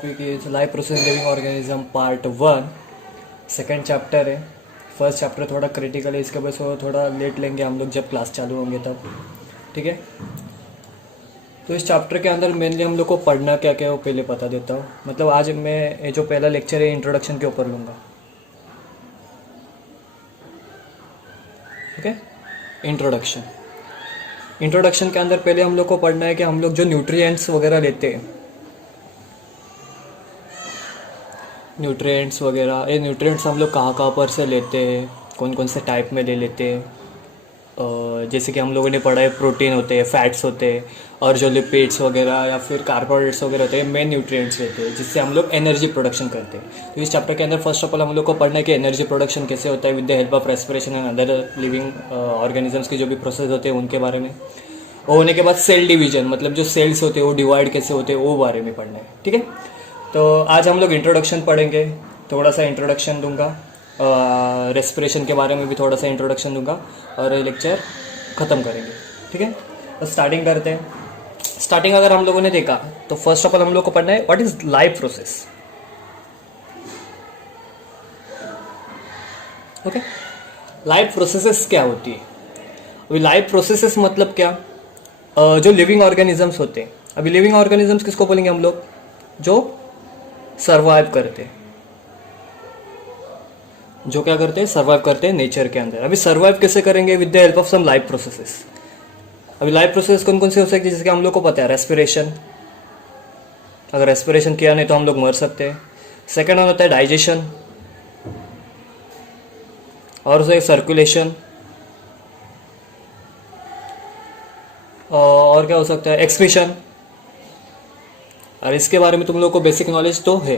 Topic is life process in living organism part 1। Second chapter है। First chapter थोड़ा critical है, इसके वजह से थोड़ा लेट लेंगे हम लोग जब क्लास चालू होंगे तब, ठीक है। तो इस चैप्टर के अंदर मेनली हम लोग को पढ़ना क्या क्या है वो पहले बता देता हूँ। मतलब आज मैं ये जो पहला लेक्चर है इंट्रोडक्शन के ऊपर लूँगा, ठीक है। इंट्रोडक्शन के अंदर पहले हम लोग को पढ़ना है कि हम लोग जो न्यूट्रिएंट्स वगैरह लेते हैं, न्यूट्रिएंट्स वगैरह, ये न्यूट्रिएंट्स हम लोग कहाँ कहाँ पर से लेते हैं, कौन कौन से टाइप में ले लेते हैं। जैसे कि हम लोगों ने पढ़ा है प्रोटीन होते हैं, फैट्स होते हैं, और जो लिपिड्स वगैरह या फिर कार्बोहाइड्रेट्स वगैरह होते हैं मेन न्यूट्रिएंट्स लेते हैं जिससे हम लोग एनर्जी प्रोडक्शन करते हैं। तो इस चैप्टर के अंदर फर्स्ट ऑफ ऑल हम लोग को पढ़ना है कि एनर्जी प्रोडक्शन कैसे होता है with the help of respiration and other living organisms की जो भी प्रोसेस होते हैं उनके बारे में। और होने के बाद सेल डिवीजन, मतलब जो सेल्स होते हैं वो डिवाइड कैसे होते हैं वो बारे में पढ़ना है, ठीक है। तो आज हम लोग इंट्रोडक्शन पढ़ेंगे, थोड़ा सा इंट्रोडक्शन दूंगा, रेस्पिरेशन के बारे में भी थोड़ा सा इंट्रोडक्शन दूंगा और ये लेक्चर ख़त्म करेंगे, ठीक है। तो स्टार्टिंग करते हैं। स्टार्टिंग अगर हम लोगों ने देखा तो फर्स्ट ऑफ ऑल हम लोग को पढ़ना है what is life process, okay. Life processes क्या होती है? अभी लाइफ प्रोसेसेस मतलब क्या, जो लिविंग ऑर्गेनिजम्स होते हैं। अभी लिविंग ऑर्गेनिजम्स किसको बोलेंगे हम लोग? जो सर्वाइव करते हैं, जो क्या करते हैं, सर्वाइव करते हैं नेचर के अंदर। अभी सर्वाइव कैसे करेंगे? With the help of some life processes. अभी लाइफ प्रोसेस कौन कौन से हो सकते हैं? जैसे कि हम लोग को पता है रेस्पिरेशन, अगर रेस्पिरेशन किया नहीं तो हम लोग मर सकते हैं। सेकेंड वन होता है डाइजेशन, और उसे सर्कुलेशन, और क्या हो सकता है, एक्सक्रीशन। और इसके बारे में तुम लोग को बेसिक नॉलेज तो है।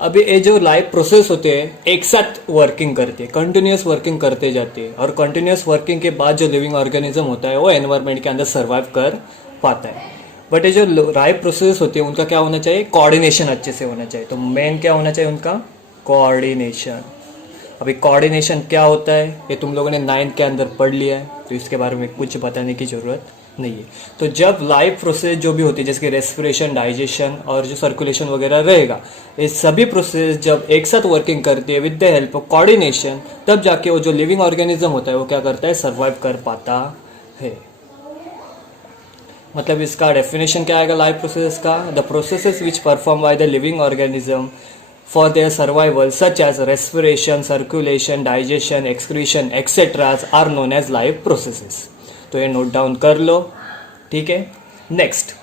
अभी ये जो लाइफ प्रोसेस होते हैं एक साथ वर्किंग करते हैं, कंटिन्यूस वर्किंग करते जाते हैं, और कंटिन्यूस वर्किंग के बाद जो लिविंग ऑर्गेनिज्म होता है वो एनवायरनमेंट के अंदर सर्वाइव कर पाता है। बट ये जो लाइफ प्रोसेस होती है उनका क्या होना चाहिए? कोऑर्डिनेशन अच्छे से होना चाहिए। तो मेन क्या होना चाहिए उनका? कोऑर्डिनेशन। अभी कोऑर्डिनेशन क्या होता है ये तुम लोगों ने 9th के अंदर पढ़ लिया है, तो इसके बारे में कुछ बताने की जरूरत नहीं है। तो जब लाइफ प्रोसेस जो भी होती है जैसे कि रेस्पिरेशन, डाइजेशन और जो सर्कुलेशन वगैरह रहेगा, ये सभी प्रोसेस जब एक साथ वर्किंग करती है with the help of coordination, तब जाके वो जो लिविंग ऑर्गेनिज्म होता है वो क्या करता है? सर्वाइव कर पाता है। मतलब इसका डेफिनेशन क्या आएगा लाइफ प्रोसेस का? The processes which perform by the living organism for their survival such as respiration, circulation, digestion, excretion etc are known as life processes। तो ये नोट डाउन कर लो, ठीक है। नेक्स्ट,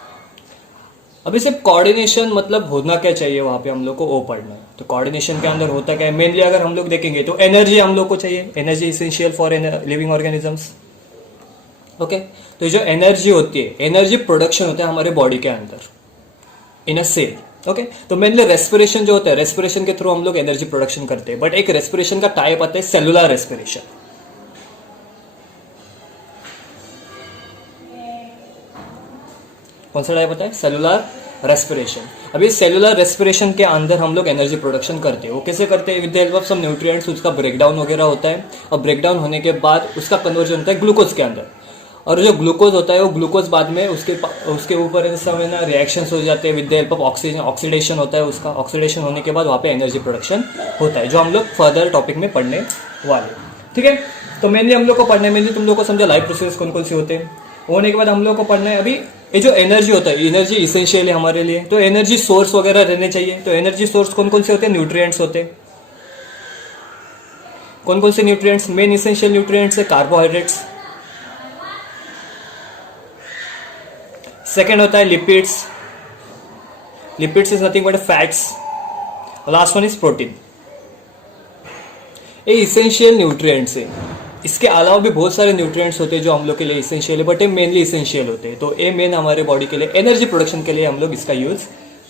अभी सिर्फ कोऑर्डिनेशन मतलब होना क्या चाहिए वहां पे हम लोग को वो पढ़ना है। तो कोऑर्डिनेशन के अंदर होता क्या है? मेनली अगर हम लोग देखेंगे तो एनर्जी हम लोग को चाहिए, energy essential for living organisms, okay. तो जो एनर्जी होती है, एनर्जी प्रोडक्शन होता है हमारे बॉडी के अंदर इन अ सेल, ओके। तो मेनली रेस्पिरेशन जो होता है, रेस्पिरेशन के थ्रू हम लोग एनर्जी प्रोडक्शन करते हैं। बट एक रेस्पिरेशन का टाइप आता है सेलुलर रेस्पिरेशन। कौन सा टाइप होता है? Cellular respiration. अभी सेलुलर रेस्पिरेशन के अंदर हम लोग एनर्जी प्रोडक्शन करते हैं। वो कैसे करते हैं? With the help of some nutrients, उसका ब्रेकडाउन वगैरह होता है, और ब्रेकडाउन होने के बाद उसका कन्वर्जन होता है ग्लूकोज के अंदर। और जो ग्लूकोज होता है वो ग्लूकोज बाद में उसके ऊपर समय ना रिएक्शंस हो जाते हैं with the help of oxygen, oxidation होता है उसका। ऑक्सीडेशन होने के बाद वहाँ पे एनर्जी प्रोडक्शन होता है, जो हम लोग फर्दर टॉपिक में पढ़ने वाले, ठीक है। तो मेनली हम लोग को पढ़ना है, मेनली तुम लोग को समझा लाइफ प्रोसेस कौन कौन से होते हैं। होने के बाद हम लोग को पढ़ना है अभी ये जो एनर्जी होता है, एनर्जी इसेंशियल है हमारे लिए, तो एनर्जी सोर्स वगैरह रहने चाहिए। तो एनर्जी सोर्स कौन कौन से होते हैं? न्यूट्रिएंट्स होते हैं। कौन कौन से न्यूट्रिएंट्स? मेन इसेंशियल न्यूट्रिएंट्स है कार्बोहाइड्रेट्स, सेकेंड होता है lipids, lipids is nothing but fats, last one is protein. ये इसेंशियल न्यूट्रिएंट्स है। इसके अलावा भी बहुत सारे न्यूट्रिएंट्स होते हैं जो हम लोग के लिए इसेंशियल है, बट ये मेनली इसेंशियल होते हैं। तो ये मेन हमारे बॉडी के लिए एनर्जी प्रोडक्शन के लिए हम लोग इसका यूज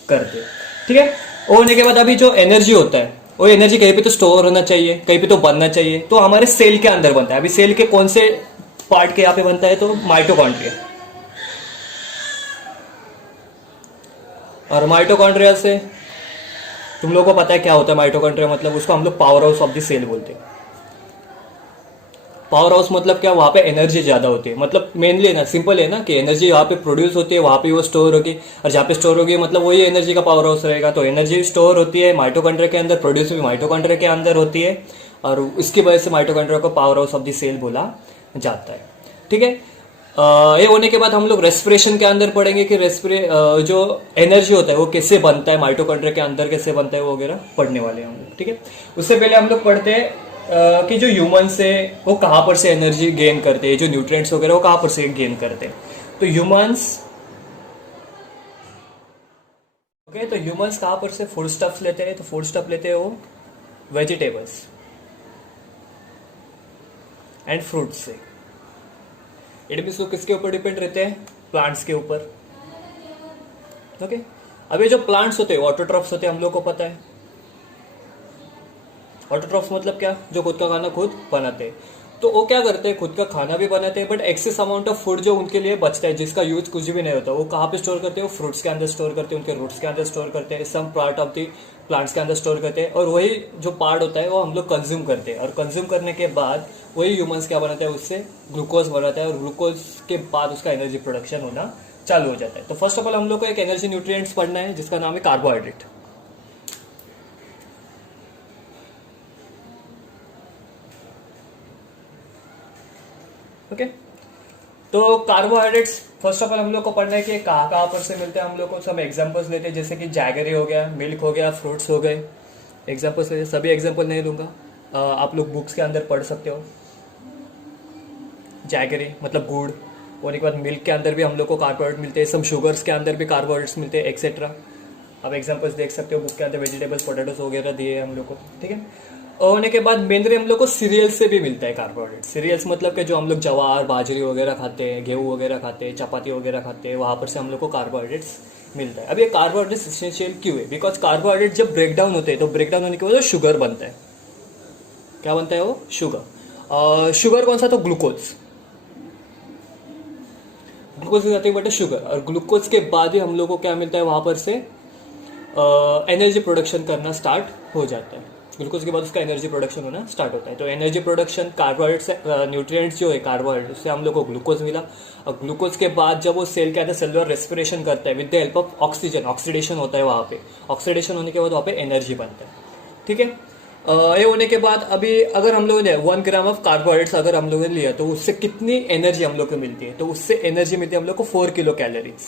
करते हैं, ठीक है। और होने के बाद अभी जो एनर्जी होता है वो एनर्जी कहीं पे तो स्टोर होना चाहिए, कहीं पे तो बनना चाहिए। तो हमारे सेल के अंदर बनता है। अभी सेल के कौन से पार्ट के यहाँ पे बनता है? तो माइटोकॉन्ड्रिया। और माइटोकॉन्ड्रिया से तुम लोगों को पता है क्या होता है माइटोकॉन्ड्रिया? मतलब उसको हम लोग powerhouse of the cell बोलते हैं। पावर हाउस मतलब क्या, वहां पे एनर्जी ज्यादा होती है, मतलब मेनली ना सिंपल है ना कि एनर्जी वहां पे प्रोड्यूस होती है, वहां पे वो स्टोर होगी, और जहाँ पे स्टोर होगी मतलब वही एनर्जी का पावर हाउस रहेगा। तो एनर्जी स्टोर होती है माइटोकॉन्ड्रिया के अंदर, प्रोड्यूस भी माइटोकॉन्ड्रिया के अंदर होती है, और इसकी वजह से माइटोकॉन्ड्रिया को powerhouse of the cell बोला जाता है। ठीक है। ये होने के बाद हम लोग रेस्पिरेशन के अंदर पढ़ेंगे कि जो एनर्जी होता है वो कैसे बनता है, माइटोकॉन्ड्रिया के अंदर कैसे बनता है, वो वगैरह पढ़ने वाले हैं हम लोग। ठीक है। उससे पहले हम लोग पढ़ते हैं कि जो ह्यूमंस है वो कहाँ पर से एनर्जी गेन करते हैं, जो न्यूट्रिएंट्स वगैरह वो कहाँ पर से गेन करते हैं। तो ह्यूमंस ओके, तो ह्यूमंस कहाँ पर से फूड स्टफ्स लेते हैं, तो फूड स्टफ लेते हैं वो वेजिटेबल्स एंड फ्रूट्स से। इट मीन्स वो किसके ऊपर डिपेंड रहते हैं, प्लांट्स के ऊपर। ओके। अब ये जो प्लांट्स होते हैं ऑटोट्रॉफ्स होते हैं, हम लोग को पता है ऑटोट्रॉफ्स मतलब क्या, जो खुद का खाना खुद बनाते हैं। तो वो क्या करते हैं, खुद का खाना भी बनाते हैं, but excess amount of food जो उनके लिए बचता है, जिसका यूज कुछ भी नहीं होता, वो कहाँ पे स्टोर करते हैं, वो फ्रूट्स के अंदर स्टोर करते हैं, उनके रूट्स के अंदर स्टोर करते हैं, some part of the plants के अंदर स्टोर करते हैं, और वही जो पार्ट होता है वो हम लोग कंज्यूम करते हैं, और कंज्यूम करने के बाद वही ह्यूमंस क्या बनाता है, उससे ग्लूकोज बनाता है, और ग्लूकोज के बाद उसका एनर्जी प्रोडक्शन होना चालू हो जाता है। तो फर्स्ट ऑफ ऑल हम लोग को एक एनर्जी न्यूट्रिएंट्स पढ़ना है जिसका नाम है कार्बोहाइड्रेट। ओके। तो कार्बोहाइड्रेट्स फर्स्ट ऑफ ऑल हम लोग को पढ़ना है कि कहाँ कहाँ पर से मिलते हैं। हम लोग को सब एग्जांपल्स लेते हैं, जैसे कि जैगरी हो गया, मिल्क हो गया, फ्रूट्स हो गए, एग्जांपल्स लेते। सभी एग्जांपल नहीं लूंगा, आप लोग बुक्स के अंदर पढ़ सकते हो। जैगरी मतलब गुड़, और एक बाद मिल्क के अंदर भी हम लोग को कार्बोहाइड्रेट मिलते हैं, सम शुगर्स के अंदर भी कार्बोहाइड्रेट्स मिलते हैं, एक्सेट्रा। आप एग्जांपल्स देख सकते हो बुक के अंदर, वेजिटेबल्स, पोटैटोस वगैरह दिए हैं हम लोग को। ठीक है। होने के बाद मेनली हम लोग को सीरियल्स से भी मिलता है कार्बोहाइड्रेट। सीरियल्स मतलब कि जो हम लोग जवार, बाजरी वगैरह खाते हैं, गेहूं वगैरह खाते हैं, चपाती वगैरह खाते हैं, वहां पर से हम लोग को कार्बोहाइड्रेट्स मिलता है। अब ये कार्बोहाइड्रेट्स एसेंशियल क्यों है, बिकॉज कार्बोहाइड्रेट जब ब्रेक डाउन होते हैं तो ब्रेक डाउन होने के बाद शुगर बनता है। क्या बनता है वो, शुगर। शुगर कौन सा, तो ग्लूकोज। ग्लूकोज की जाती है बट शुगर, और ग्लूकोज के बाद ही हम लोग को क्या मिलता है, वहां पर से एनर्जी प्रोडक्शन करना स्टार्ट हो जाता है। ग्लूकोज के बाद उसका एनर्जी प्रोडक्शन होना स्टार्ट होता है। तो एनर्जी प्रोडक्शन कार्बोहाइड्रेट से, न्यूट्रिएंट्स जो है कार्बोहाइड्रेट से हम लोग को ग्लूकोज मिला, और ग्लूकोज के बाद जब वो सेल के अंदर सेलुलर रेस्पिरेशन करता है with the help of oxygen, oxidation होता है वहां पे, ऑक्सीडेशन होने के बाद वहां पे एनर्जी बनता है। ठीक है। ये होने के बाद अभी अगर हम लोगों ने 1 ग्राम ऑफ कार्बोहाइड्रेट्स अगर हम लोगों ने लिया तो उससे कितनी एनर्जी हम लोग को मिलती है, तो उससे एनर्जी मिलती है हम लोग को 4 kilo calories.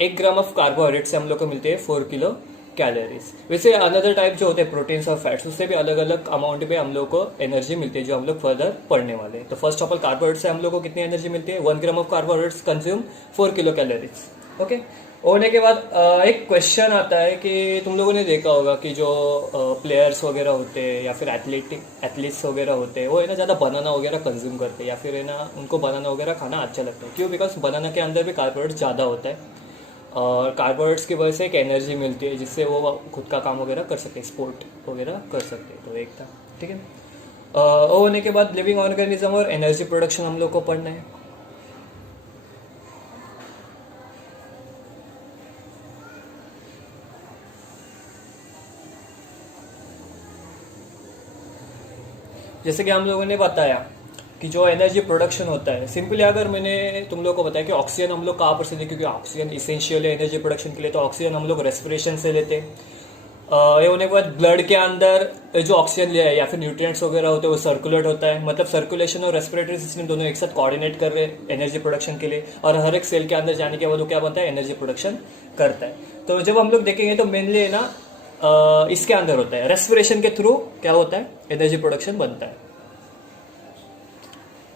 1 gram of carbohydrate से हम लोग को मिलते हैं 4 किलो कैलोरीज। वैसे अनदर टाइप जो होते हैं प्रोटीन्स और फैट्स, उससे भी अलग अलग अमाउंट में हम लोग को एनर्जी मिलती है, जो हम लोग फर्दर पढ़ने वाले हैं। तो फर्स्ट ऑफ ऑल कार्बोहाइड्रेट से हम लोग को कितनी एनर्जी मिलती है, 1 gram of carbohydrates consume 4 kilo calories. Okay. होने के बाद एक क्वेश्चन आता है कि तुम लोगों ने देखा होगा कि जो प्लेयर्स वगैरह होते हैं या फिर एथलीट्स वगैरह होते हैं, वो है ना ज़्यादा बनाना वगैरह कंज्यूम करते हैं, या फिर है ना उनको बनाना वगैरह खाना अच्छा लगता है। क्यों, बिकॉज बनाना के अंदर भी कार्बोहाइड्रेट ज़्यादा होता है, और कार्बोहाइड्रेट्स की वजह से एक एनर्जी मिलती है जिससे वो खुद का काम वगैरह कर सकते हैं, स्पोर्ट वगैरह कर सकते हैं। तो एक था। ठीक है। वो होने के बाद लिविंग ऑर्गेनिज्म और एनर्जी प्रोडक्शन हम लोग को पढ़ना है। जैसे कि हम लोगों ने बताया कि जो एनर्जी प्रोडक्शन होता है, सिंपली अगर मैंने तुम लोग को बताया कि ऑक्सीजन हम लोग कहाँ पर से लेते, क्योंकि ऑक्सीजन इसेंशियल है एनर्जी प्रोडक्शन के लिए, तो ऑक्सीजन हम लोग रेस्पिरेशन से लेते हैं। ये होने के बाद ब्लड के अंदर जो ऑक्सीजन लिया है या फिर न्यूट्रिएंट्स वगैरह होते हैं वो सर्कुलेट होता है, मतलब सर्कुलेशन और रेस्पिरेटरी सिस्टम दोनों एक साथ कोऑर्डिनेट कर रहे हैं एनर्जी प्रोडक्शन के लिए, और हर एक सेल के अंदर जाने के बाद वो क्या बनता है, एनर्जी प्रोडक्शन करता है। तो जब हम लोग देखेंगे तो मेनली है ना इसके अंदर होता है, रेस्पिरेशन के थ्रू क्या होता है, एनर्जी प्रोडक्शन बनता है।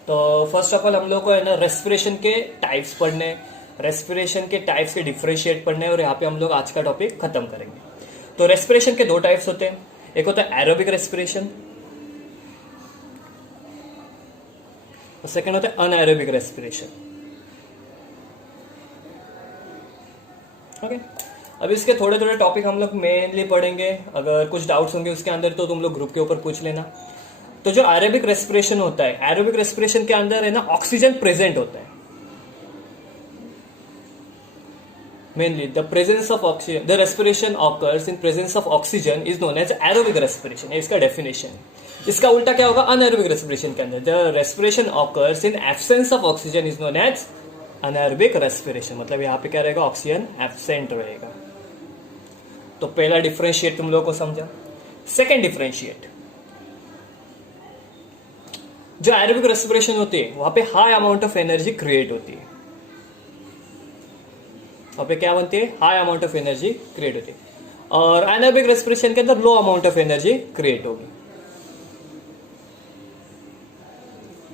तो फर्स्ट ऑफ ऑल हम लोग को है ना रेस्पिरेशन के टाइप्स पढ़ने, रेस्पिरेशन के टाइप्स के डिफरेंशिएट पढ़ने, और यहाँ पे हम लोग आज का टॉपिक खत्म करेंगे। तो रेस्पिरेशन के 2 टाइप्स होते हैं, एक होता है एरोबिक रेस्पिरेशन, और सेकंड होता है अनएरोबिक रेस्पिरेशन। ओके। अब इसके थोड़े थोड़े टॉपिक हम लोग मेनली पढ़ेंगे, अगर कुछ डाउट्स होंगे उसके अंदर तो तुम लोग ग्रुप के ऊपर पूछ लेना। तो जो एरोबिक रेस्पिरेशन होता है, एरोबिक रेस्पिरेशन के अंदर है ना ऑक्सीजन प्रेजेंट होता है। mainly the presence of oxygen, the respiration occurs in presence of oxygen is known as aerobic respiration. ये इसका definition. इसका उल्टा क्या होगा anaerobic respiration के अंदर? The respiration occurs in absence of oxygen is known as anaerobic respiration. मतलब यहाँ पे क्या रहेगा, ऑक्सीजन एब्सेंट रहेगा. तो पहला डिफरेंशिएट तुम लोगों को समझा. सेकेंड डिफरेंशिएट, जो एरोबिक रेस्पिरेशन होती है वहां पे high amount of energy create होती है. वहां पे क्या बनती है, high amount of energy create होती है. और एनारोबिक रेस्पिरेशन के अंदर लो अमाउंट ऑफ एनर्जी क्रिएट होगी.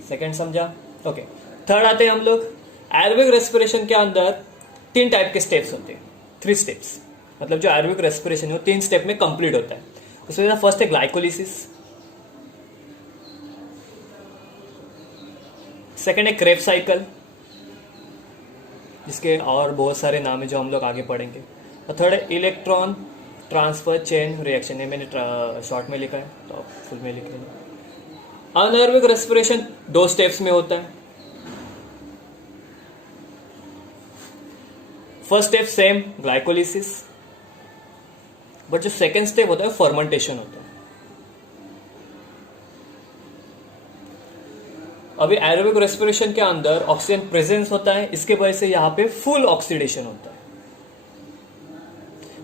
सेकेंड समझा? ओके. थर्ड आते हैं हम लोग. एरोबिक रेस्पिरेशन के अंदर 3 टाइप के स्टेप्स होते हैं, 3 स्टेप्स. मतलब जो एरोबिक रेस्पिरेशन है वो 3 स्टेप में कंप्लीट होता है. उसमें फर्स्ट है ग्लाइकोलिसिस, सेकेंड है क्रेब्स साइकिल, जिसके और बहुत सारे नाम है जो हम लोग आगे पढ़ेंगे. और थर्ड है इलेक्ट्रॉन ट्रांसफर चेन रिएक्शन. ये मैंने शॉर्ट में लिखा है तो आप फुल में लिख लेना. अनएरोबिक रेस्पिरेशन 2 स्टेप्स में होता है. First step same glycolysis, but जो सेकेंड स्टेप होता है फर्मेंटेशन होता है. अभी एरोबिक रेस्पिरेशन के अंदर ऑक्सीजन प्रेजेंस होता है, इसके वजह से यहाँ पे फुल ऑक्सीडेशन होता है.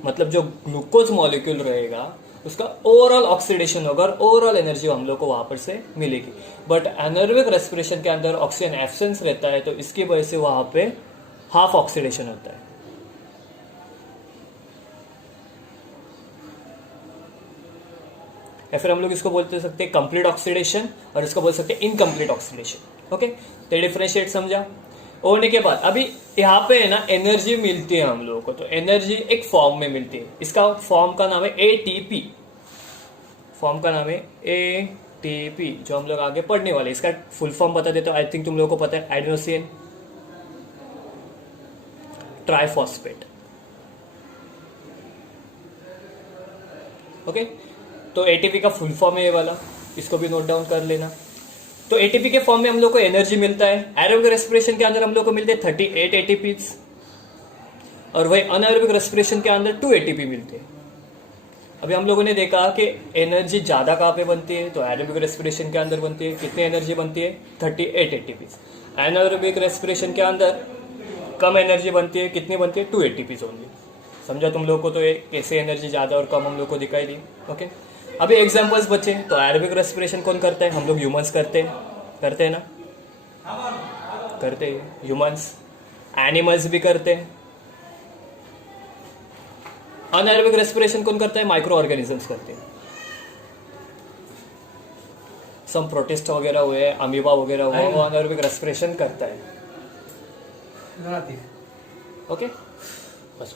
मतलब जो ग्लूकोज मॉलिक्यूल रहेगा उसका ओवरऑल ऑक्सीडेशन होगा और ओवरऑल एनर्जी हम लोग को वहां पर से मिलेगी. बट एनारोबिक रेस्पिरेशन के अंदर ऑक्सीजन एब्सेंस रहता है, तो इसकी वजह से वहां पे हाफ ऑक्सीडेशन होता है. या फिर हम लोग इसको बोलते सकते हैं कंप्लीट ऑक्सीडेशन और इसको बोल सकते हैं इनकम्प्लीट ऑक्सीडेशन. ओके, तो डिफरेंशिएट समझा. होने के बाद अभी यहाँ पे है ना एनर्जी मिलती है हम लोगों को. तो एनर्जी एक फॉर्म में मिलती है. इसका फॉर्म का नाम है एटीपी. फॉर्म का नाम है एटीपी, जो हम लोग आगे पढ़ने वाले. इसका फुल फॉर्म बता देता हूँ. आई थिंक तुम लोगों को पता है, एडेनोसिन ट्राइफॉस्फेट. ओके, तो एटीपी का फुल फॉर्म है ये वाला, इसको भी नोट डाउन कर लेना. तो एटीपी के फॉर्म में हम लोग को एनर्जी मिलता है. एरोबिक रेस्पिरेशन के अंदर हम लोग को मिलते हैं 38 एटीपीज, और वही अनएरोबिक रेस्पिरेशन के अंदर 2 एटीपी मिलते हैं. अभी हम लोगों ने देखा कि एनर्जी ज्यादा कहाँ पे बनती है, तो एरोबिक रेस्पिरेशन के अंदर बनती है. कितनी एनर्जी बनती है, 38 एटीपीज. एनारोबिक रेस्पिरेशन के अंदर कम एनर्जी बनती है. कितनी बनती है, 2 एटीपीज ओनली. समझा तुम लोग को? तो कैसे एनर्जी ज्यादा और कम हम लोग को दिखाई दी. ओके, अभी एग्जांपल्स बचे. तो एरोबिक रेस्पिरेशन कौन करता है, हम लोग ह्यूमंस करते हैं ना, करते हैं ह्यूमंस. एनिमल्स भी करते हैं. अनएरोबिक रेस्पिरेशन कौन करता है, माइक्रो ऑर्गेनिजम्स करते हैं. सम प्रोटिस्ट वगैरह हुए, अमीबा वगैरह हुआ, वो अनएरोबिक रेस्पिरेशन करता है. ओके, बस.